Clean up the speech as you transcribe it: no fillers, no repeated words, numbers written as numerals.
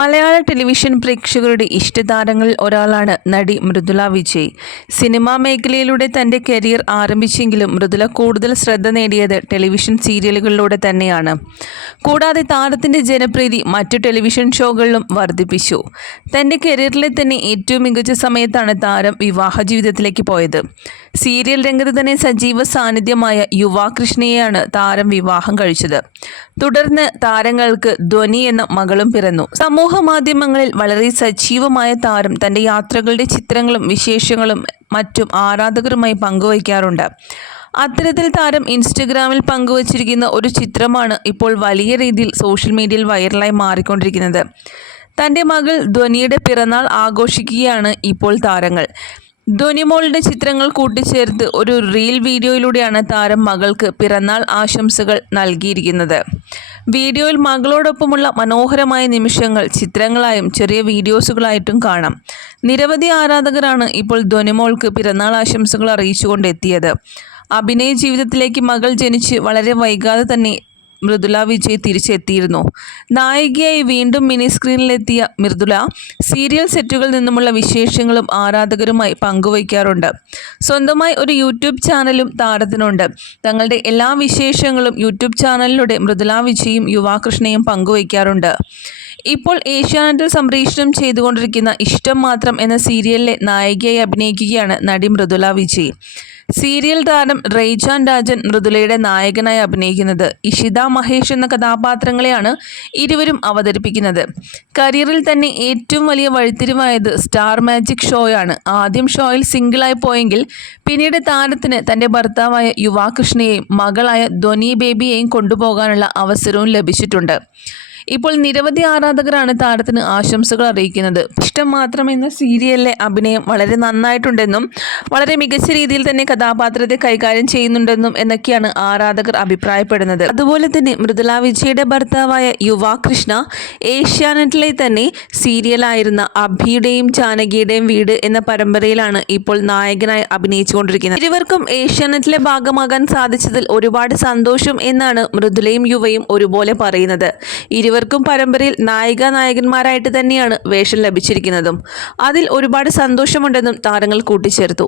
മലയാള television പ്രേക്ഷകരുടെ ഇഷ്ടതാരങ്ങളിൽ ഒരാളാണ് നടി മൃദുല വിജയ്. സിനിമാ മേഖലയിലൂടെ തന്റെ കരിയർ ആരംഭിച്ചെങ്കിലും മൃദുല കൂടുതൽ ശ്രദ്ധ നേടിയത് ടെലിവിഷൻ സീരിയലുകളിലൂടെ തന്നെയാണ്. കൂടാതെ താരത്തിന്റെ ജനപ്രീതി മറ്റു ടെലിവിഷൻ ഷോകളിലും വർദ്ധിപ്പിച്ചു. തന്റെ കരിയറിലെ തന്നെ ഏറ്റവും മികച്ച സമയത്താണ് താരം വിവാഹ ജീവിതത്തിലേക്ക് പോയത്. സീരിയൽ രംഗത്ത് തന്നെ സജീവ സാന്നിധ്യമായ യുവാകൃഷ്ണയെയാണ് താരം വിവാഹം കഴിച്ചത്. തുടർന്ന് താരങ്ങൾക്ക് ധ്വനി എന്ന മകളും പിറന്നു. സമൂഹ മാധ്യമങ്ങളിൽ വളരെ സജീവമായ താരം തന്റെ യാത്രകളുടെ ചിത്രങ്ങളും വിശേഷങ്ങളും മറ്റും ആരാധകരുമായി പങ്കുവയ്ക്കാറുണ്ട്. അത്തരത്തിൽ താരം ഇൻസ്റ്റഗ്രാമിൽ പങ്കുവച്ചിരിക്കുന്ന ഒരു ചിത്രമാണ് ഇപ്പോൾ വലിയ രീതിയിൽ സോഷ്യൽ മീഡിയയിൽ വൈറലായി മാറിക്കൊണ്ടിരിക്കുന്നത്. തന്റെ മകൾ ധ്വനിയുടെ പിറന്നാൾ ആഘോഷിക്കുകയാണ് ഇപ്പോൾ താരങ്ങൾ. ധ്വനിമോളുടെ ചിത്രങ്ങൾ കൂട്ടിച്ചേർത്ത് ഒരു റീൽ വീഡിയോയിലൂടെയാണ് താരം മകൾക്ക് പിറന്നാൾ ആശംസകൾ നൽകിയിരിക്കുന്നത്. വീഡിയോയിൽ മകളോടൊപ്പമുള്ള മനോഹരമായ നിമിഷങ്ങൾ ചിത്രങ്ങളായും ചെറിയ വീഡിയോസുകളായിട്ടും കാണാം. നിരവധി ആരാധകരാണ് ഇപ്പോൾ ധ്വനിമോൾക്ക് പിറന്നാൾ ആശംസകൾ അറിയിച്ചുകൊണ്ടെത്തിയത്. അഭിനയ ജീവിതത്തിലേക്ക് മകൾ ജനിച്ച് വളരെ വൈകാതെ തന്നെ മൃദുല വിജയ് തിരിച്ചെത്തിയിരുന്നു. നായികയായി വീണ്ടും മിനി സ്ക്രീനിലെത്തിയ മൃദുല സീരിയൽ സെറ്റുകളിൽ നിന്നുമുള്ള വിശേഷങ്ങളും ആരാധകരുമായി പങ്കുവയ്ക്കാറുണ്ട്. സ്വന്തമായി ഒരു യൂട്യൂബ് ചാനലും താരത്തിനുണ്ട്. തങ്ങളുടെ എല്ലാ വിശേഷങ്ങളും യൂട്യൂബ് ചാനലിലൂടെ മൃദുല വിജയും യുവാകൃഷ്ണയും പങ്കുവയ്ക്കാറുണ്ട്. ഇപ്പോൾ ഏഷ്യാനെറ്റിൽ സംപ്രേഷണം ചെയ്തുകൊണ്ടിരിക്കുന്ന ഇഷ്ടം മാത്രം എന്ന സീരിയലിലെ നായികയായി അഭിനയിക്കുകയാണ് നടി മൃദുല വിജയ്. സീരിയൽ താരം റെയ്ജാൻ രാജൻ മൃദുലയുടെ നായകനായി അഭിനയിക്കുന്നത്. ഇഷിത മഹേഷ് എന്ന കഥാപാത്രങ്ങളെയാണ് ഇരുവരും അവതരിപ്പിക്കുന്നത്. കരിയറിൽ തന്നെ ഏറ്റവും വലിയ വഴിത്തിരിവായത് സ്റ്റാർ മാജിക് ഷോയാണ്. ആദ്യം ഷോയിൽ സിംഗിളായി പോയെങ്കിൽ പിന്നീട് താരത്തിന് തൻ്റെ ഭർത്താവായ യുവാകൃഷ്ണയെയും മകളായ ധ്വനി ബേബിയെയും കൊണ്ടുപോകാനുള്ള അവസരവും ലഭിച്ചിട്ടുണ്ട്. ഇപ്പോൾ നിരവധി ആരാധകരാണ് താരത്തിന് ആശംസകൾ അറിയിക്കുന്നത്. ഇഷ്ടം മാത്രം എന്ന സീരിയലിലെ അഭിനയം വളരെ നന്നായിട്ടുണ്ടെന്നും വളരെ മികച്ച രീതിയിൽ തന്നെ കഥാപാത്രത്തെ കൈകാര്യം ചെയ്യുന്നുണ്ടെന്നും എന്നൊക്കെയാണ് ആരാധകർ അഭിപ്രായപ്പെടുന്നത്. അതുപോലെ തന്നെ മൃദുല വിജയുടെ ഭർത്താവായ യുവാകൃഷ്ണ ഏഷ്യാനെറ്റിലെ തന്നെ സീരിയലായിരുന്ന അഭിയുടെയും ജാനകിയുടെയും വീട് എന്ന പരമ്പരയിലാണ് ഇപ്പോൾ നായകനായി അഭിനയിച്ചുകൊണ്ടിരിക്കുന്നത്. ഇരുവർക്കും ഏഷ്യാനെറ്റിലെ ഭാഗമാകാൻ സാധിച്ചതിൽ ഒരുപാട് സന്തോഷം എന്നാണ് മൃദുലയും യുവയും ഒരുപോലെ പറയുന്നത്. ഇരുവർക്കും പരമ്പരയിൽ നായികാനായകന്മാരായിട്ട് തന്നെയാണ് വേഷം ലഭിച്ചിരിക്കുന്നതും അതിൽ ഒരുപാട് സന്തോഷമുണ്ടെന്നും താരങ്ങൾ കൂട്ടിച്ചേർത്തു.